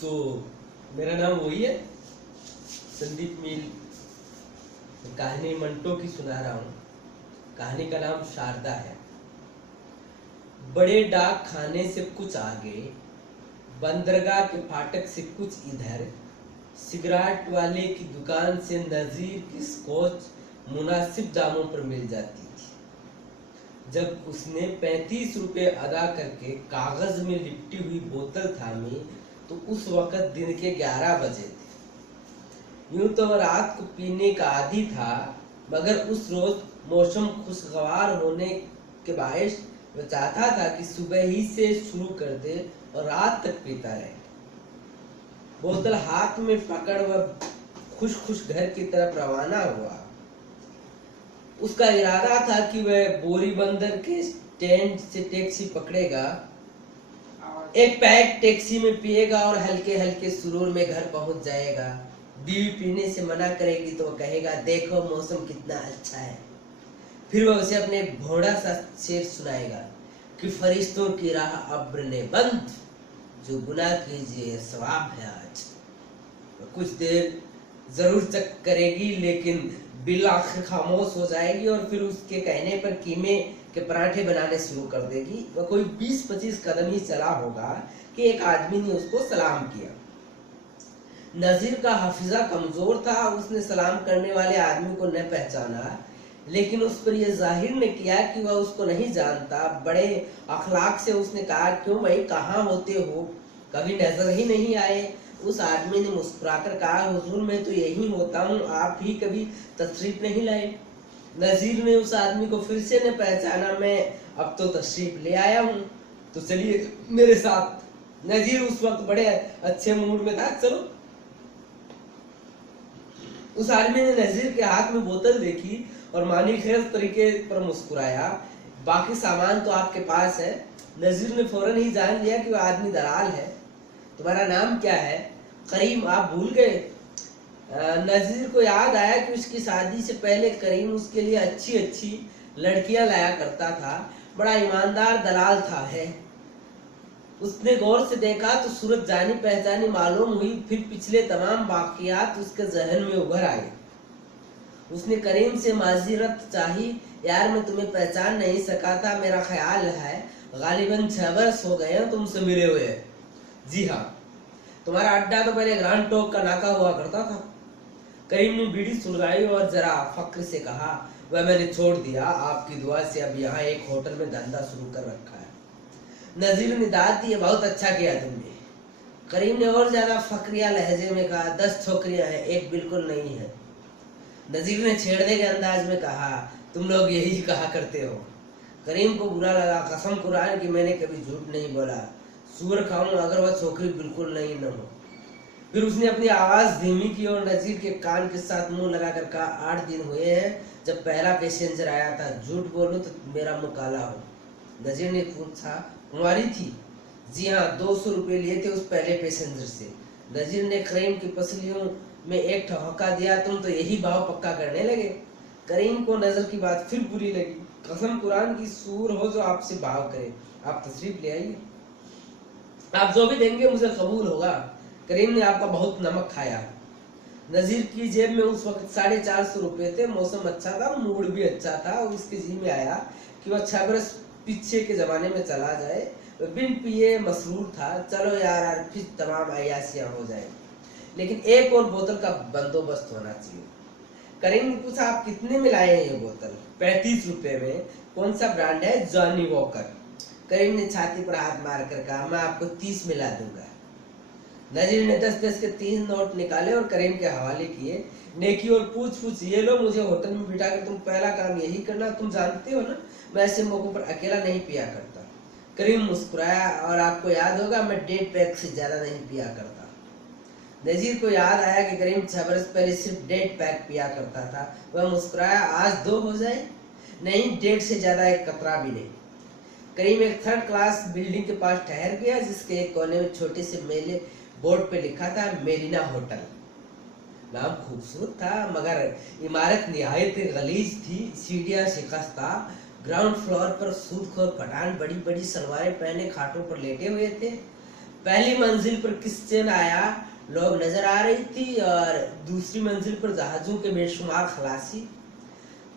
तो मेरा नाम वही है, संदीप मील। कहानी मंटो की सुना रहा हूँ। कहानी का नाम शारदा है। बड़े डाक खाने से कुछ आगे, बंदरगाह के फाटक से कुछ इधर, सिगरेट वाले की दुकान से नजीर की स्कॉच मुनासिब दामों पर मिल जाती थी। जब उसने 35 रुपए अदा करके कागज में लिपटी हुई बोतल थामी तो उस वक्त दिन के 11 बजे थे। यूं तो वह रात को पीने का आदी था, मगर उस रोज मौसम खुशगवार होने के बायस वह चाहता था कि सुबह ही से शुरू कर दे और रात तक पीता रहे। बोतल हाथ में पकड़ वह खुश खुश घर की तरफ रवाना हुआ। उसका इरादा था कि वह बोरी बंदर के स्टैंड से टैक्सी पकड़ेगा, एक पैक टैक्सी में पिएगा और हल्के हल्के सुरूर में घर पहुंच जाएगा। बीवी पीने से मना करेगी तो वह कहेगा, देखो मौसम कितना अच्छा है। फिर वह उसे अपने भोड़ा सा शेर सुनाएगा कि फरिश्तों की राह अब्र ने बंद, जो गुनाह कीजिए सवाब है आज। कुछ देर जरूर चक करेगी, लेकिन बिल आखिर खामोश हो जाएगी और फिर उसके कहने पर कीमे के पराठे बनाने शुरू कर देगी। वह कोई 20-25 कदम ही चला होगा कि एक आदमी ने उसको सलाम किया। नजीर का हाफिजा कमजोर था, उसने सलाम करने वाले आदमी को न पहचाना, लेकिन उस पर यह जाहिर न किया कि वह उसको नहीं जानता। बड़े अखलाक से उसने कहा, क्यों भाई, कहाँ होते हो, कभी नजर ही नहीं आए। उस आदमी ने मुस्कुराकर कहा, हुजूर मैं तो यही होता हूँ, आप ही कभी तशरीफ नहीं लाए। नजीर ने उस आदमी को फिर से न पहचाना, मैं अब तो तशरीफ ले आया हूँ, तो चलिए मेरे साथ। नजीर उस वक्त बड़े अच्छे मूड में था। चलो। उस आदमी ने नजीर के हाथ में बोतल देखी और मानी खेल तरीके पर मुस्कुराया, बाकी सामान तो आपके पास है। नजीर ने फौरन ही जान लिया कि वह आदमी दलाल है। तुम्हारा नाम क्या है? करीम, आप भूल गए? नजीर को याद आया कि उसकी शादी से पहले करीम उसके लिए अच्छी अच्छी लड़कियां लाया करता था। बड़ा ईमानदार दलाल था है। उसने गौर से देखा तो सूरत जानी पहचानी मालूम हुई। फिर पिछले तमाम वाकयात उसके जहन में उभर आए। उसने करीम से माजरत चाही, यार मैं तुम्हें पहचान नहीं सका था, मेरा ख्याल है गालिबन 6 वर्ष हो गए हैं तुमसे मिले हुए। जी हाँ, तुम्हारा अड्डा तो पहले ग्रांड टॉक का नाका हुआ करता था। करीम ने बीड़ी सुलगाई और जरा फक्र से कहा, वह मैंने छोड़ दिया, आपकी दुआ से अब यहाँ एक होटल में धंधा शुरू कर रखा है। नजीर ने दाद दी, बहुत अच्छा किया तुमने। करीम ने और ज्यादा फक्रिया लहजे में कहा, 10 छोकरियां हैं, एक बिल्कुल नहीं है। नजीर ने छेड़ने के अंदाज में कहा, तुम लोग यही कहा करते हो। करीम को बुरा लगा, कसम कुरान की मैंने कभी झूठ नहीं बोला, सूअर खाऊं अगर वह छोकरी बिल्कुल नहीं न हो। फिर उसने अपनी आवाज धीमी की और नजीर के कान के साथ मुंह लगाकर कहा, 8 दिन हुए हैं जब पहला पैसेंजर आया था, झूठ बोलूं तो मेरा मुंह काला हो। नजीर ने पूछा, कुंवारी थी? जी हाँ, 200 रुपए लिए थे उस पहले पैसेंजर से। नजीर ने करीम की पसलियों में एक ठहाका दिया, तुम तो यही भाव पक्का करने लगे। करीम को नजर की बात फिर बुरी लगी। कसम कुरान की, सूर हो जो आपसे भाव करे, आप तशरीफ ले आइए, आप जो भी देंगे मुझे कबूल होगा। करीम ने आपका बहुत नमक खाया। नजीर की जेब में उस वक्त 450 रुपए थे। मौसम अच्छा था, मूड भी अच्छा था और इसके जी में आया कि वह 6 बरस पीछे के जमाने में चला जाए। बिन पिए मसरूर था, चलो यार फिर तमाम अयासियां हो जाए, लेकिन एक और बोतल का बंदोबस्त होना चाहिए। करीम ने पूछा, आप कितने में लाए हैं ये बोतल? 35 रुपए में। कौन सा ब्रांड है? Johnny walker. करीम ने छाती पर हाथ मारकर कहा, मैं आपको 30 में ला दूंगा। नजीर ने 10-10 के 3 नोट निकाले और करीम के हवाले किए। नेकी और पूछ ये लो, मुझे होटल में बिठा कर तुम पहला काम यही करना, तुम जानते हो ना मैं ऐसे मौकों पर अकेला नहीं पिया करता। करीम मुस्कुराया, और आपको याद होगा मैं 1.5 पैक से ज्यादा नहीं पिया करता। नजीर को याद आया कि करीम 6 बरस पहले सिर्फ 1.5 पैक पिया करता था। वह मुस्कुराया, आज 2 हो जाए? नहीं, 1.5 से ज्यादा एक कतरा भी नहीं। करीम एक 3rd क्लास बिल्डिंग के पास ठहर गया, जिसके एक कोने में छोटे से मेले बोर्ड पे लिखा था मेरीना होटल। नाम खूबसूरत था, मगर इमारत निहायत गलीज थी। सीढ़ियां शिकस्ता, ग्राउंड फ्लोर पर सूदखोर पठान बड़ी बड़ी सलवारें पहने खाटों पर लेटे हुए थे। पहली मंजिल पर क्रिश्चियन आया, लोग नजर आ रही थी, और दूसरी मंजिल पर जहाजों के बेशुमार खलासी,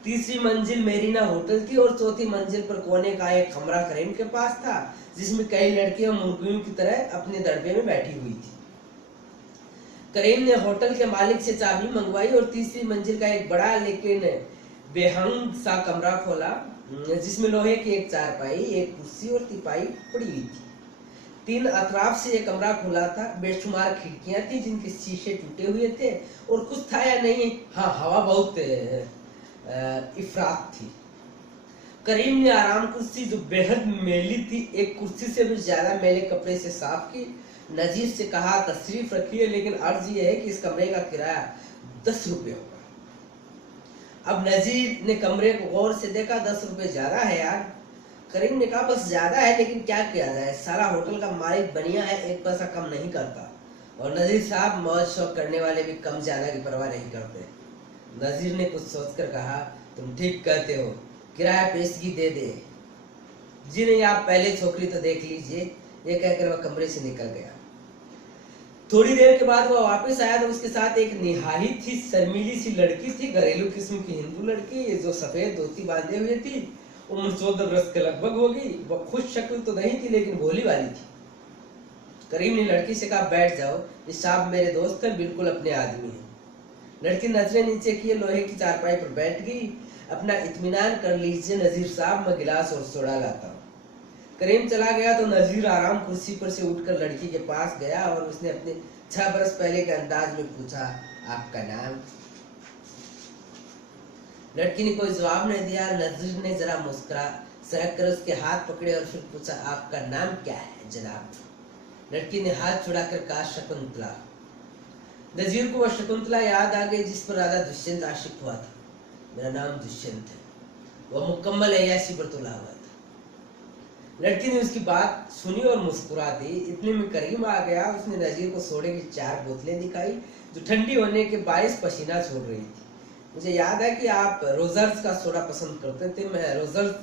तीसरी मंजिल मेरीना होटल थी, और चौथी मंजिल पर कोने का एक कमरा करीम के पास था, जिसमें कई लड़कियां मुर्गियों की तरह अपने दड़बे में बैठी हुई थी। करीम ने होटल के मालिक से चाबी मंगवाई और तीसरी मंजिल का एक बड़ा लेकिन बेहंग सा कमरा खोला, जिसमें लोहे की एक चारपाई, एक कुर्सी और तिपाई पड़ी हुई थी। तीन अतराफ से यह कमरा खुला था, बेशुमार खिड़कियां थी जिनके शीशे टूटे हुए थे, और कुछ था या नहीं, हाँ, हवा बहुत इफरात थी। करीम ने आराम कुर्सी, जो बेहद मैली थी, एक कुर्सी से भी ज्यादा मैले कपड़े से साफ की। नजीर से कहा, तशरीफ रखिए, लेकिन अर्ज यह है कि इस कमरे का किराया 10 रुपये होगा। अब नजीर ने कमरे को गौर से देखा, 10 रुपये ज्यादा है यार। करीम ने कहा, बस ज्यादा है, लेकिन क्या किया जाए, सारा होटल का मालिक बनिया है, एक पैसा कम नहीं करता, और नजीर साहब मौज शौक करने वाले भी कम ज्यादा की परवाह नहीं करते। नजीर ने कुछ सोचकर कहा, तुम ठीक कहते हो, किराया पेशगी दे दे। जी नहीं, आप पहले छोकरी तो देख लीजिए। ये कहकर वह कमरे से निकल गया। थोड़ी देर के बाद वह वापस आया तो उसके साथ एक निहायत ही शर्मीली सी लड़की थी, घरेलू किस्म की हिंदू लड़की, जो सफेद धोती बांधे हुए थी, उम्र 14 वर्ष के लगभग होगी। वह खुश शक्ल तो नहीं थी, लेकिन भोली वाली थी। करीम ने लड़की से कहा, बैठ जाओ, ये साहब मेरे दोस्त हैं, बिल्कुल अपने आदमी हैं। लड़की नजरें नीचे किए लोहे की चारपाई पर बैठ गई। अपना इत्मीनान कर लीजिए नजीर साहब, मैं गिलास और सोडा लाता हूँ। करीम चला गया तो नजीर आराम कुर्सी पर से उठकर लड़की के पास गया और उसने अपने 6 बरस पहले के अंदाज में पूछा, आपका नाम? लड़की ने कोई जवाब नहीं दिया। नजीर ने जरा मुस्कुरा सरक कर उसके हाथ पकड़े और फिर पूछा, आपका नाम क्या है जनाब? लड़की ने हाथ छुड़ाकर कहा, शकुंतला। नजीर को वह शकुंतला याद आ गई जिस पर राजा दुष्यंत आशिक हुआ था। मेरा नाम दुष्यंत है, वह मुकम्मल अय्याशी पर तुला हुआ था। लड़की ने उसकी बात सुनी और मुस्कुरा दी। इतने में करीम आ गया। उसने नजीर को सोडे की 4 बोतलें दिखाई, जो ठंडी होने के बायस पसीना छोड़ रही थी। मुझे याद है कि आप रोजर्स का सोडा पसंद करते थे, मैं रोजर्स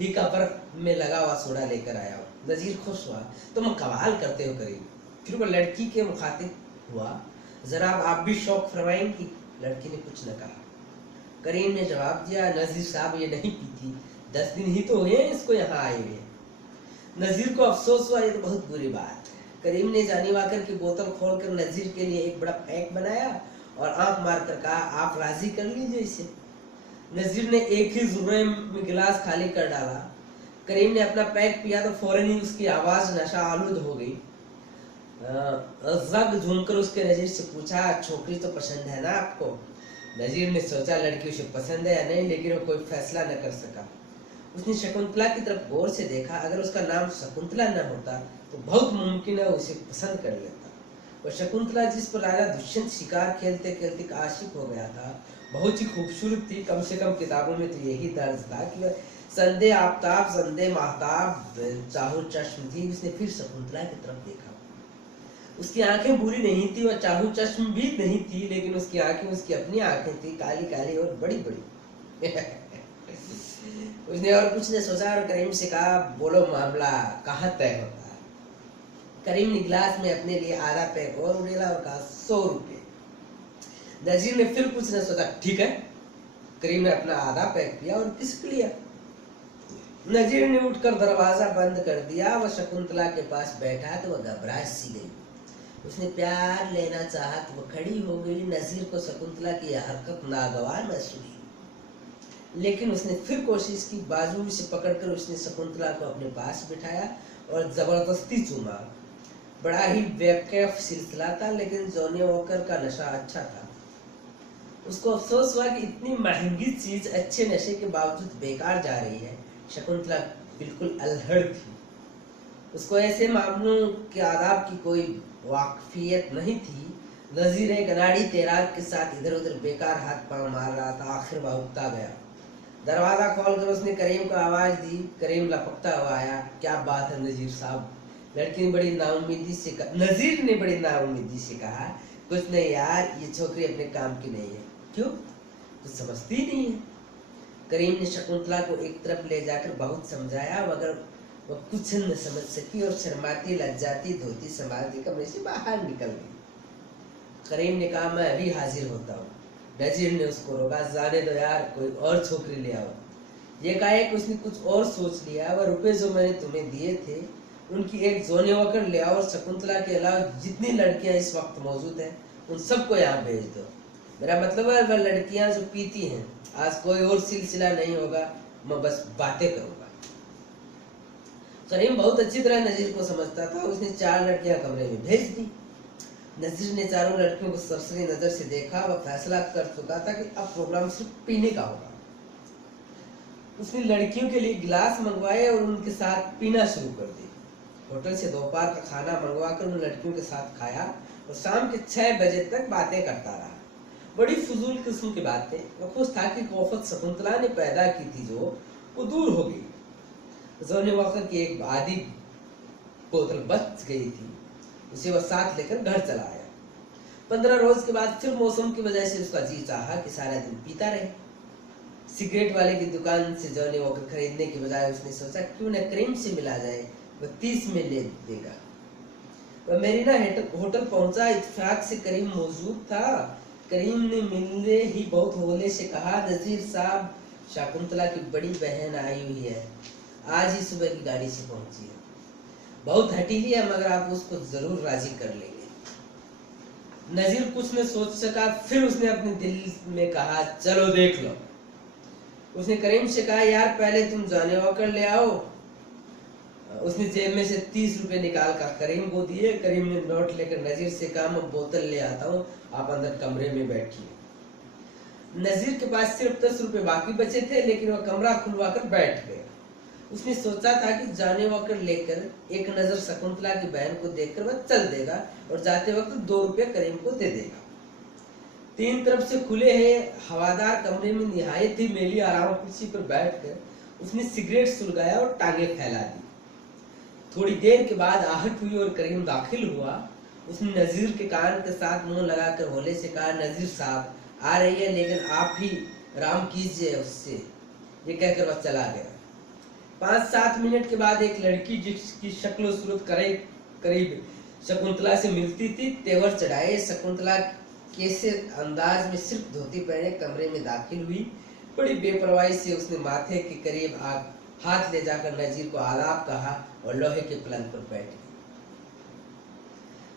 ही का बर्फ में लगा हुआ सोडा लेकर आया हूँ। नजीर खुश हुआ, तुम कमाल करते हो करीम। फिर वह लड़की के मुखातिब हुआ, जरा आप भी शौक फरमाएंगी? लड़की ने कुछ न कहा। करीम ने जवाब दिया, नजीर साहब ये नहीं पीती, 10 दिन ही तो हुए इसको यहाँ आए हुए। नजीर को अफसोस हुआ, ये तो बहुत बुरी बात है। करीम ने जानी वाकर की बोतल खोलकर नजीर के लिए एक बड़ा पैक बनाया और आंख मारकर कहा, आप राजी कर लीजिए इसे। नजीर ने एक ही जुर्रे में गिलास खाली कर डाला। करीम ने अपना पैक पिया तो फौरन ही उसकी आवाज नशा आलूद हो गई। जग झूमकर उसके नजीर से पूछा, छोकरी तो पसंद है ना आपको? नजीर ने सोचा लड़की उसे पसंद है या नहीं, लेकिन वो कोई फैसला न कर सका। उसने शकुंतला की तरफ गौर से देखा। अगर उसका नाम शकुंतला न होता तो बहुत मुमकिन है उसे पसंद कर लेता। वह शकुंतला जिस पर राजा दुष्यंत शिकार खेलते खेलते आशिक हो गया था, बहुत ही खूबसूरत थी। कम से कम किताबों में तो यही दर्ज था कि वह संदे आफ्ताब, संदे महताब, चाहू चश्म थी। उसने फिर शकुंतला की तरफ देखा। उसकी आंखें बुरी नहीं थी, वह चाहू चश्म भी नहीं थी, लेकिन उसकी आंखें उसकी अपनी आंखें थी, काली काली और बड़ी बड़ी। उसने और कुछ ने सोचा और करीम से कहा, बोलो मामला कहाँ तय होता है? करीम ने गिलास में अपने लिए आधा पैक और उड़ेला और कहा, 100 रुपये। नजीर ने फिर कुछ ने सोचा, ठीक है। करीम ने अपना आधा पैक पिया और पिसक लिया। नजीर ने उठकर दरवाजा बंद कर दिया। वह शकुंतला के पास बैठा तो वह घबराहट सी गई। उसने प्यार लेना चाहा तो वह खड़ी हो गई। नजीर को शकुंतला की यह हरकत नागवार महसूस हुई, लेकिन उसने फिर कोशिश की। बाजू से पकड़कर उसने शकुंतला को अपने पास बिठाया और जबरदस्ती चूमा। बड़ा ही बेवकूफ सिलसिला था, लेकिन जॉनी वॉकर का नशा अच्छा था। उसको अफसोस हुआ कि इतनी महंगी चीज अच्छे नशे के बावजूद बेकार जा रही है। शकुंतला बिल्कुल अल्हड़ थी। उसको ऐसे मामलों के आदाब की कोई वाकफियत नहीं थी। नजीर एक अनाड़ी तैराक के साथ इधर उधर बेकार हाथ पांव मार रहा था। आखिर वह उगता गया। दरवाजा खोलकर उसने करीम को आवाज दी। करीम लपकता हुआ आया। क्या बात है नजीर साहब? लड़की ने बड़ी नाउम्मीदी से कहा। नजीर ने बड़ी नाउम्मीदी से कहा, कुछ नहीं यार, ये छोकरी अपने काम की नहीं है। क्यों? कुछ समझती नहीं है। करीम ने शकुंतला को एक तरफ ले जाकर बहुत समझाया, मगर वह कुछ न समझ सकी और शर्माती लज्जाती धोती संभालती कमरे से बाहर निकल गई। करीम ने कहा, मैं अभी हाजिर होता हूँ। नजीर ने उसको रोका, जाने दो यार, कोई और छोकरी ले आओ। ये कहा कि उसने कुछ और सोच लिया, वह रुपए जो मैंने तुम्हें दिए थे उनकी एक जोनी वॉकर ले आओ और शकुंतला के अलावा जितनी लड़कियां इस वक्त मौजूद हैं उन सबको यहाँ भेज दो। मेरा मतलब है वह लड़कियां जो पीती हैं, आज कोई और सिलसिला नहीं होगा, मैं बस बातें करूंगा। करीम बहुत अच्छी तरह नजीर को समझता था। उसने 4 लड़कियां कमरे में भेज दी। नजीर ने चारों लड़कियों को सरसरी नजर से देखा। वह फैसला कर चुका था कि अब प्रोग्राम सिर्फ पीने का होगा। उसने लड़कियों के लिए गिलास मंगवाए और उनके साथ पीना शुरू कर दिया। होटल से दोपहर का खाना मंगवाकर उन लड़कियों के साथ खाया और शाम के 6 बजे तक बातें करता रहा। बड़ी फजूल किस्म की बातें। वो खुश था कि कोफत शकुंतला ने पैदा की थी जो वो दूर हो गई। जोनी वॉकर की एक आधी बोतल बच गई थी, उसे वह साथ लेकर घर चला आया। 15 रोज के बाद फिर मौसम की वजह से उसका जी चाहा कि सारा दिन पीता रहे। सिगरेट वाले की दुकान से जॉनी वॉकर खरीदने की बजाय उसने सोचा क्यों न करीम से मिला जाए, वह 30 में ले देगा। वह मेरीना होटल पहुंचा। इत्तेफाक से करीम मौजूद था। करीम ने मिलने ही बहुत होले से कहा, नजीर साहब, शकुंतला की बड़ी बहन आई हुई है, आज ही सुबह की गाड़ी से पहुंची है। बहुत हटीली है मगर आप उसको जरूर राजी कर लेंगे। नजीर कुछ न सोच सका। फिर उसने अपने दिल में कहा, चलो देख लो। उसने करीम से कहा, यार पहले तुम जाने वॉकर ले आओ। उसने जेब में से 30 रुपए निकाल कर करीम को दिए। करीम ने नोट लेकर नजीर से कहा, मैं बोतल ले आता हूँ, आप अंदर कमरे में बैठिए। नजीर के पास सिर्फ 10 रुपए बाकी बचे थे, लेकिन वह कमरा खुलवा कर बैठ गया। उसने सोचा था कि जाने वॉकर लेकर एक नजर शकुंतला की बहन को देखकर वह चल देगा और जाते वक्त 2 रुपए करीम को दे देगा। 3 तरफ से खुले हैं हवादार कमरे में निहायत ही मेली आराम कुर्सी पर बैठकर उसने सिगरेट सुलगाया और टांगे फैला दी। थोड़ी देर के बाद आहट हुई और करीम दाखिल हुआ। उसने नजीर के कान के साथ मुंह लगाकर होले से कहा, नजीर साहब आ रही है, लेकिन आप ही राम कीजिए उससे। ये कहकर वह चला गया। 5-7 मिनट के बाद एक लड़की जिसकी शक्ल सूरत करीब शकुंतला से मिलती थी, तेवर चढ़ाए शकुंतला कैसे अंदाज में सिर्फ धोती पहने कमरे में दाखिल हुई। बड़ी बेपरवाही से उसने माथे के करीब हाथ ले जाकर नजीर को आदाब कहा और लोहे के पलंग पर बैठ गई।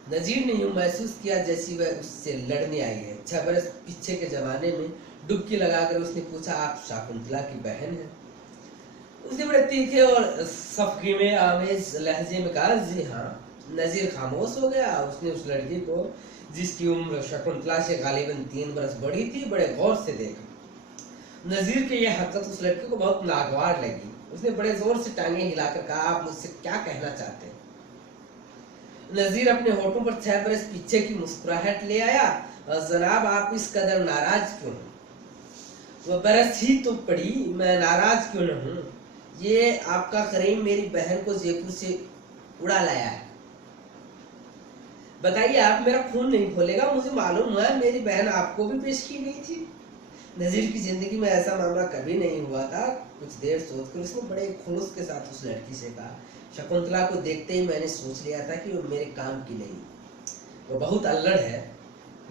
नजीर ने यूं महसूस किया जैसी वह उससे लड़ने आई है। 6 बरस पीछे के जमाने में डुबकी लगाकर उसने पूछा, आप शकुंतला की बहन हैं? उसने बड़े तीखे और सफकी में आमेज लहजे में कहा, जी हाँ। नजीर खामोश हो गया। उसने उस लड़की को, जिसकी उम्र शकुंतला से गालिबन 3 बरस बड़ी थी, बड़े गौर से देखा। नजीर की यह हरकत उस लड़की को बहुत नागवार लगी। उसने बड़े जोर से टांगे हिलाकर कहा, आप मुझसे क्या कहना चाहते हैं? नजीर अपने होठों पर 6 बरस पीछे की मुस्कुराहट ले आया, जनाब आप इस कदर नाराज क्यों हैं? वह बरस ही तो पड़ी, मैं नाराज क्यों न हूं? ये आपका करीम मेरी बहन को जयपुर से उड़ा लाया है। बताइए, आप मेरा खून नहीं खोलेगा? मुझे मालूम है मेरी बहन आपको भी पेश की गई थी। नजीर की जिंदगी में ऐसा मामला कभी नहीं हुआ था। कुछ देर सोचकर उसने बड़े खुलूस के साथ उस लड़की से कहा, शकुंतला को देखते ही मैंने सोच लिया था कि वो मेरे काम की नहीं, वो बहुत अल्लड़ है।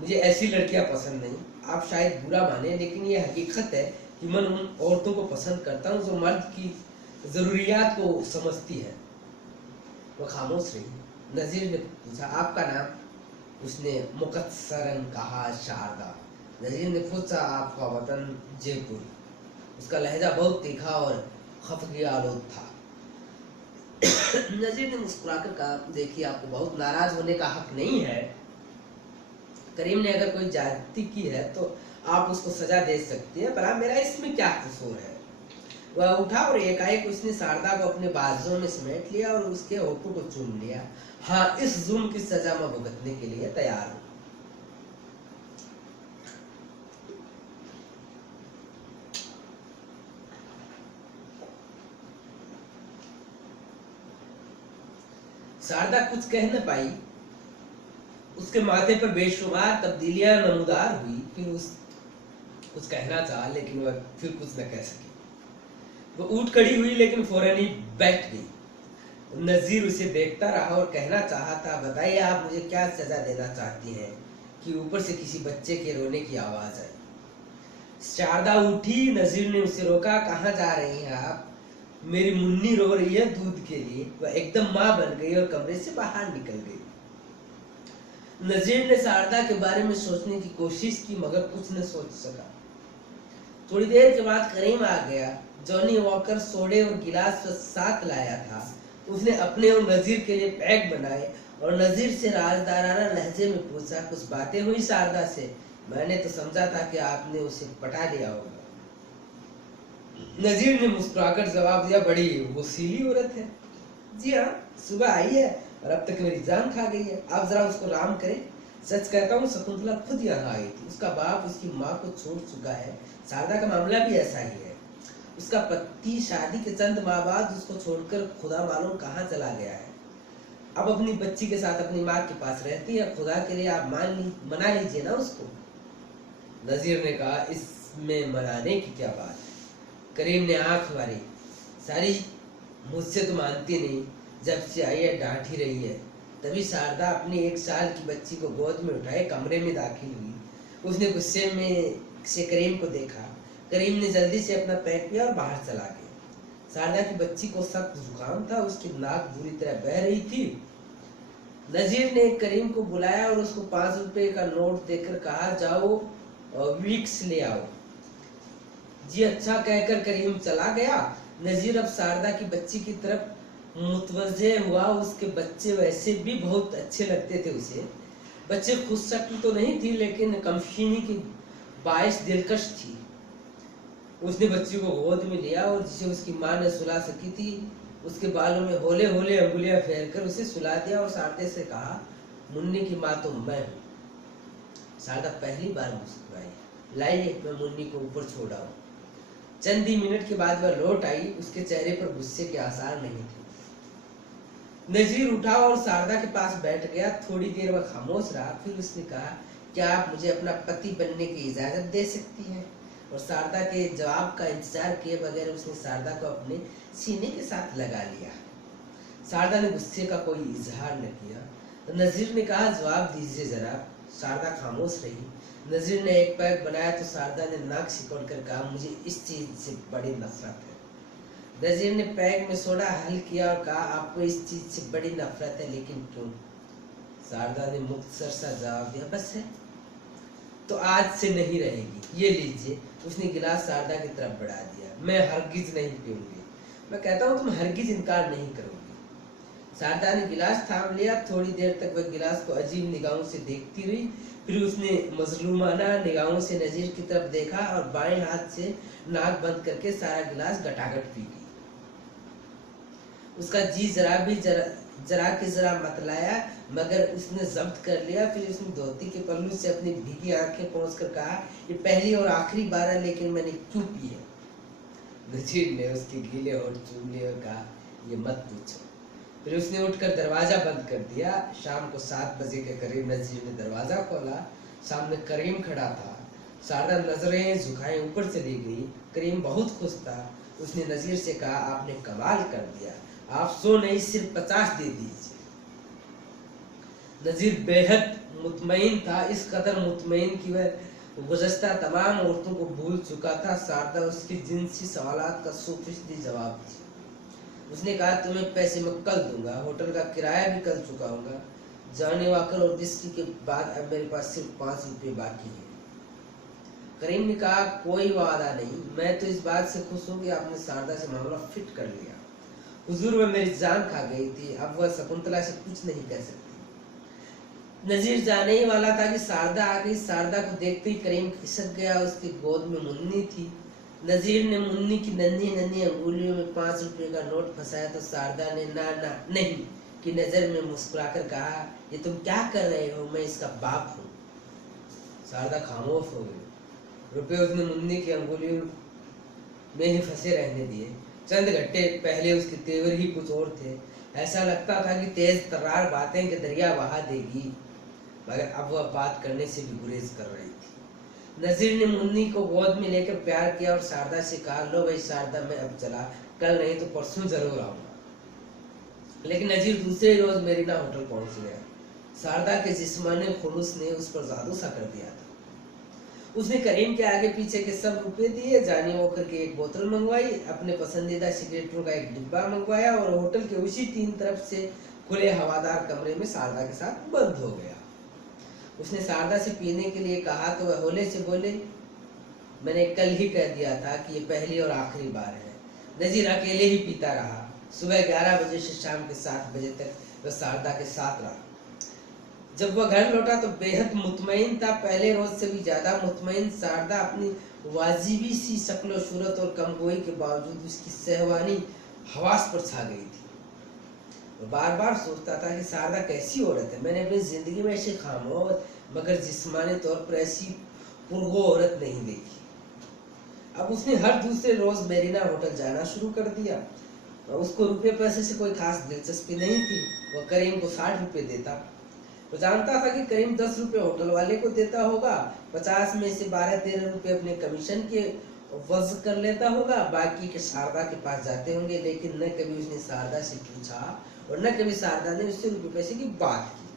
मुझे ऐसी लड़कियां पसंद नहीं। आप शायद बुरा माने, लेकिन ये हकीकत है कि मैं उन औरतों को पसंद करता हूँ जो मर्द की जरूरियात को समझती है। वो खामोश रही। नजीर ने पूछा, आपका नाम? उसने मुकत्सरन कहा, शारदा। नजीर ने पूछा, आपका वतन? जयपुर। उसका लहजा बहुत तीखा और खफगी आलोद था। नजीर ने मुस्कुराकर कहा, देखिए आपको बहुत नाराज होने का हक नहीं है। करीम ने अगर कोई ज्यादती की है तो आप उसको सजा दे सकती है, भला मेरा इसमें क्या कसूर है? वह उठा और एकाएक उसने शारदा को अपने बाजुओं में समेट लिया और उसके होठों को चूम लिया। हाँ, इस जुल्म की सजा मैं भुगतने के लिए तैयार हूं। शारदा कुछ कह न पाई। उसके माथे पर बेशुमार तब्दीलियां नमूदार हुई। फिर कुछ कहना चाहा, लेकिन वह फिर कुछ न कह सकी। वो उठ खड़ी हुई, लेकिन फौरन ही बैठ गई। नजीर उसे देखता रहा और कहना चाहा था, बताइए आप मुझे क्या सजा देना चाहती हैं, कि ऊपर से किसी बच्चे के रोने की आवाज आई। शारदा उठी, नजीर ने उसे रोका, कहाँ जा रही हैं आप? मेरी मुन्नी रो रही है दूध के लिए। वह एकदम माँ बन गई और कमरे से बाहर निकल गई। नजीर ने शारदा के बारे में सोचने की कोशिश की, मगर कुछ न सोच सका। थोड़ी देर के बाद करीम आ गया। जॉनी वॉकर सोडे और गिलास साथ लाया था। उसने अपने और नजीर के लिए पैक बनाए और नजीर से राजदाराना लहजे में पूछा, कुछ बातें हुई शारदा से? मैंने तो समझा था कि आपने उसे पटा लिया होगा। नजीर ने मुस्कुराकर जवाब दिया, बड़ी वसीली औरत है। जी हाँ, सुबह आई है और अब तक मेरी जान खा गई है। आप जरा उसको राम करें। सच कहता हूँ, शकुंतला खुद यहाँ आई थी। उसका बाप उसकी माँ को छोड़ चुका है। शारदा का मामला भी ऐसा ही है। उसका पति शादी के चंद माह बाद उसको छोड़कर खुदा मालूम कहाँ चला गया है। अब अपनी बच्ची के साथ अपनी माँ के पास रहती है। खुदा के लिए आप मना लीजिए ना उसको। नजीर ने कहा, इसमें मनाने की क्या बात है? करीम ने आंख मारी, सारी मुझसे तो मानती नहीं। जब से आई है डांट ही रही है। तभी शारदा अपनी 1 साल की बच्ची को गोद में उठाए कमरे में दाखिल हुई। उसने गुस्से में से करीम को देखा। करीम ने जल्दी से अपना पैक किया और बाहर चला गया। शारदा की बच्ची को सख्त जुकाम था। उसकी नाक बुरी तरह बह रही थी। नजीर ने करीम को बुलाया और उसको 5 रुपए का नोट देकर कहा, जाओ और विक्स ले आओ। जी अच्छा कहकर करीम चला गया। नजीर अब शारदा की बच्ची की तरफ मुतवज्जे हुआ। उसके बच्चे वैसे भी बहुत अच्छे लगते थे उसे। बच्चे खुद शक्ल तो नहीं थी, लेकिन कमशीनी की बाइश दिलकश थी। उसने बच्ची को गोद में लिया और जिसे उसकी माँ ने सुला सकी थी, उसके बालों में होले होले अंगुलियां फेरकर उसे सुला दिया और शारदा से कहा, मुन्नी की माँ तो मैं हूँ। शारदा पहली बार मुस्कुराई। लाइए, मैं मुन्नी को ऊपर छोड़ आऊं। चंद ही मिनट के बाद वह लौट आई। उसके चेहरे पर गुस्से के आसार नहीं थे। नजीर उठा और शारदा के पास बैठ गया। थोड़ी देर वह खामोश रहा। फिर उसने कहा, क्या आप मुझे अपना पति बनने की इजाजत दे सकती हैं? और शारदा के जवाब का इंतजार किए बगैर उसने शारदा को अपने सीने के साथ लगा लिया। शारदा ने गुस्से का कोई इजहार न किया। तो नजीर ने कहा, जवाब दीजिए जनाब। शारदा खामोश रही। नजीर ने एक पैक बनाया तो शारदा ने नाक सिकोड़ कर कहा, मुझे इस चीज से बड़ी नफरत है। नजीर ने पैक में सोडा हल किया और कहा, आपको इस चीज से बड़ी नफरत है, लेकिन क्यों? शारदा ने मुख्तसर सा जवाब दिया, बस है तो आज से नहीं रहेगी। ये लीजिए। उसने गिलास शारदा की तरफ बढ़ा दिया। मैं हरगिज नहीं पीऊंगी। मैं कहता हूँ तुम हरगिज इनकार नहीं करोगी। शारदा ने गिलास थाम लिया। थोड़ी देर तक वह गिलास को अजीब निगाहों से देखती रही। फिर उसने मजलूमाना निगाहों से नजीर की तरफ देखा और बाएं हाथ से नाक बंद करके सारा गिलास गटागट पी गई। उसका जी जरा के जरा मतलाया, मगर उसने जब्त कर लिया। फिर उसने धोती के पल्लू से अपनी भीगी आंखें पोंछकर कहा, ये पहली और आखिरी बार है, लेकिन मैंने क्यों पी है? नजीर ने उसके गीले होठ चूम लिए और कहा, ये मत पूछो। फिर उसने उठकर दरवाजा बंद कर दिया। शाम को 7 बजे के करीब नजीर ने दरवाजा खोला। सामने करीम खड़ा था। शारदा नजरें झुकाए ऊपर चली गई। करीम बहुत खुश था। उसने नजीर से कहा, आपने कमाल कर दिया। आप 100 नहीं, सिर्फ 50 दे दीजिए। नजीर बेहद मुतमईन था, इस कदर मुतमईन कि वह गुज़श्ता तमाम औरतों को भूल चुका था। शारदा उसके जिनसी सवालात का 100% जवाब थी। उसने कहा, तुम्हें पैसे मैं कल दूंगा। होटल का किराया भी कल चुकाऊंगा। जाने वाकर और बिस्की के बाद अब मेरे पास सिर्फ 5 रुपये बाकी है। करीम ने कहा, कोई वादा नहीं। मैं तो इस बात से खुश हूँ कि आपने शारदा से मामला फिट कर लिया। हुजूर, वह मेरी जान खा गई थी। अब वह शकुंतला से कुछ नहीं कह सकती। नजीर जाने ही वाला था कि शारदा आ गई। शारदा को देखते ही करीम खिसक गया। उसकी गोद में मुन्नी थी। नजीर ने मुन्नी की नन्ही नन्ही अंगुलियों में 5 रुपए का नोट फंसाया तो शारदा ने ना नहीं की नजर में मुस्कुराकर कहा, ये तुम क्या कर रहे हो? मैं इसका बाप हूँ। शारदा खामोश हो गई। रुपए उसने मुन्नी की अंगुलियों में ही फंसे रहने दिए। चंद घंटे पहले उसके तेवर ही कुछ और थे। ऐसा लगता था कि तेज तर्रार बातें के दरिया बहा देगी, मगर अब वह बात करने से भी गुरेज कर रही थी। नजीर ने मुन्नी को गोद में लेकर प्यार किया और शारदा से कहा, लो भाई शारदा, मैं अब चला, कल नहीं तो परसों जरूर आऊंगा। लेकिन नजीर दूसरे रोज मेरीना होटल पहुंच गया। शारदा के जिस्मानी खुलूस ने उस पर जादू सा कर दिया था। उसने करीम के आगे पीछे के सब रुपए दिए, जानी वॉकर की एक बोतल मंगवाई, अपने पसंदीदा सिगरेटों का एक डिब्बा मंगवाया और होटल के उसी 3 तरफ से खुले हवादार कमरे में शारदा के साथ बंद हो गया। उसने शारदा से पीने के लिए कहा तो वह होले से बोले, मैंने कल ही कह दिया था कि ये पहली और आखिरी बार है। नजीर अकेले ही पीता रहा। सुबह 11 बजे से शाम के 7 बजे तक वह शारदा के साथ रहा। जब वह घर लौटा तो बेहद मुतमईन था, पहले रोज से भी ज्यादा मुतमईन। शारदा अपनी वाजिबी सी शक्ल और सूरत और कमगोई के बावजूद उसकी सहवानी हवास पर छा गई थी। वो बार बार सोचता था कि शारदा कैसी औरत है। मैंने अपनी जिंदगी में ऐसी खामोश मगर जिस्मानी तौर पर ऐसी पुरगो औरत नहीं देखी। अब उसने हर दूसरे रोज मेरीना होटल जाना शुरू कर दिया। उसको रुपये पैसे से कोई खास दिलचस्पी नहीं थी। वह करीम को 60 रुपये देता। वो जानता था कि करीम 10 रुपये होटल वाले को देता होगा, 50 में से 12-13 रुपये अपने कमीशन के वज़ कर लेता होगा, बाकी के शारदा के पास जाते होंगे। लेकिन न कभी उसने शारदा से पूछा और न कभी शारदा ने उससे रुपये पैसे की बात की।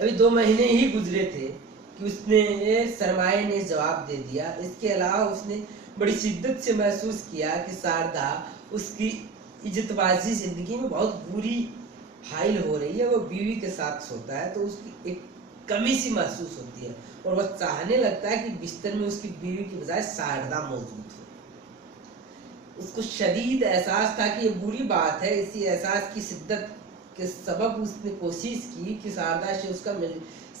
अभी 2 महीने ही गुजरे थे कि उसने सरमाए ने जवाब दे दिया। इसके अलावा उसने बड़ी शिद्दत से महसूस किया कि शारदा उसकी इज्जतबाजी जिंदगी में बहुत बुरी हाइल हो रही है। वो बीवी के साथ सोता है तो उसकी एक कमी सी महसूस होती है और वह चाहने लगता है कि बिस्तर में उसकी बीवी की बजाय शारदा मौजूद हो। उसको शदीद एहसास था कि ये बुरी बात है। इसी एहसास की शिद्दत के सबब उसने कोशिश की कि शारदा से उसका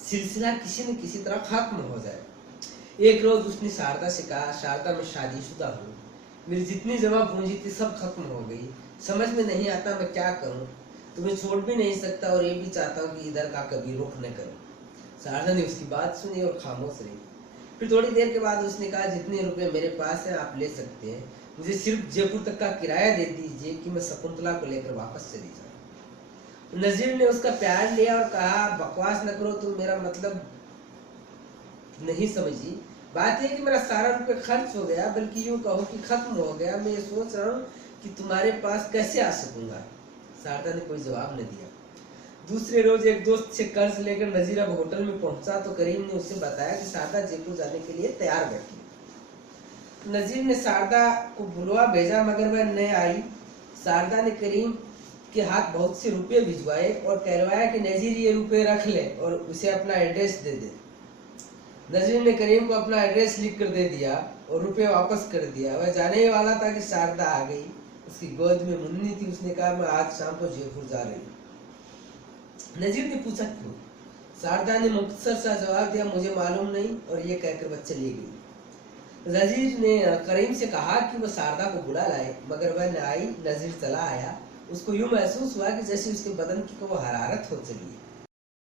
सिलसिला किसी न किसी तरह खत्म हो जाए। एक रोज उसने शारदा से कहा, शारदा मैं शादीशुदा हूँ, मेरी जितनी जमा पूंजी थी सब खत्म हो गई, समझ में नहीं आता मैं क्या करूँ। तुम्हें छोड़ भी नहीं सकता और ये भी चाहता हूँ कि इधर का कभी रुख न करो। शारदा ने उसकी बात सुनी और खामोश रही। फिर थोड़ी देर के बाद उसने कहा, जितने रुपए मेरे पास हैं आप ले सकते हैं, मुझे सिर्फ जयपुर तक का किराया दे दीजिए कि मैं शकुंतला को लेकर वापस चली जाऊँ। नजीर ने उसका प्यार लिया और कहा, बकवास न करो, तुम मेरा मतलब नहीं समझी। बात यह कि मेरा सारा रुपये खर्च हो गया, बल्कि यूँ कहो कि खत्म हो गया। मैं ये सोच रहा हूँ कि तुम्हारे पास कैसे आ सकूंगा। शारदा ने कोई जवाब न दिया। दूसरे रोज एक दोस्त से कर्ज लेकर नजीर अब होटल में पहुंचा तो करीम ने उसे बताया कि शारदा जयपुर जाने के लिए तैयार बैठी। नजीर ने शारदा को बुलवा भेजा मगर वह न आई। शारदा ने करीम के हाथ बहुत से रुपए भिजवाए और कहलवाया कि नजीर ये रुपए रख ले और उसे अपना एड्रेस दे दे। नजीर ने करीम को अपना एड्रेस लिख कर दे दिया और रुपए वापस कर दिया। वह जाने ही वाला था कि शारदा आ गई। उसकी गोद में मुन्नी थी। उसने कहा, मैं आज शाम को जयपुर जा रही हूँ। नजीर ने पूछा क्यों? शारदा ने मुख्तसर सा जवाब दिया, मुझे मालूम नहीं, और ये कहकर वह चली गई। नजीर ने करीम से कहा कि वह शारदा को बुला लाए मगर वह न आई। नजीर चला आया। उसको यूं महसूस हुआ कि जैसे उसके बदन की को हरारत हो चली है।